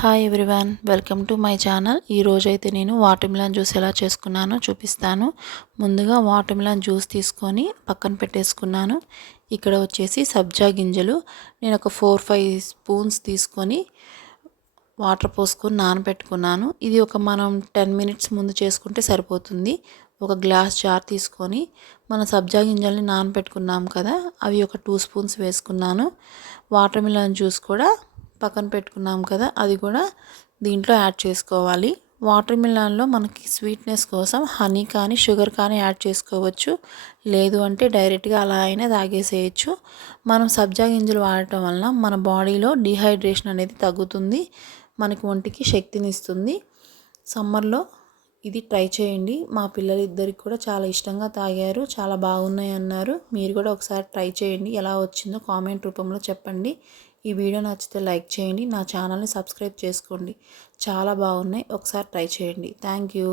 Hi everyone, welcome to my channel. ఈరోజైతే నేను watermelon juice ఎలా చేసుకున్నానో చూపిస్తాను. ముందుగా వాటర్మిలన్ జ్యూస్ తీసుకొని పక్కన పెట్టేసుకున్నాను. ఇక్కడ వచ్చేసి సబ్జా గింజలు నేను ఒక 4-5 స్పూన్స్ తీసుకొని వాటర్ పోసుకొని నానబెట్టుకున్నాను. ఇది మనం 10 మినిట్స్ ముందు చేసుకుంటే సరిపోతుంది. ఒక గ్లాస్ జార్ తీసుకొని మన సబ్జా గింజల్ని నానబెట్టుకున్నాం కదా, అవి ఒక 2 స్పూన్స్ వేసుకున్నాను. వాటర్మిలన్ జ్యూస్ కూడా పక్కన పెట్టుకున్నాం కదా, అది కూడా దీంట్లో యాడ్ చేసుకోవాలి. వాటర్ మిలన్లో మనకి స్వీట్నెస్ కోసం హనీ కానీ షుగర్ కానీ యాడ్ చేసుకోవచ్చు. లేదు అంటే డైరెక్ట్గా అలా అయినా తాగేసేయచ్చు. మనం సబ్జా గింజలు వాడటం వలన మన బాడీలో డిహైడ్రేషన్ అనేది తగ్గుతుంది, మనకి ఒంటికి శక్తిని ఇస్తుంది. సమ్మర్లో ఇది ట్రై చేయండి. మా పిల్లలిద్దరికి కూడా చాలా ఇష్టంగా తాగారు, చాలా బాగున్నాయి అన్నారు. మీరు కూడా ఒకసారి ట్రై చేయండి. ఎలా వచ్చిందో కామెంట్ రూపంలో చెప్పండి. ఈ వీడియో నచ్చితే లైక్ చేయండి, నా ఛానల్ని సబ్స్క్రైబ్ చేసుకోండి. చాలా బాగున్నాయి, ఒకసారి ట్రై చేయండి. Thank you.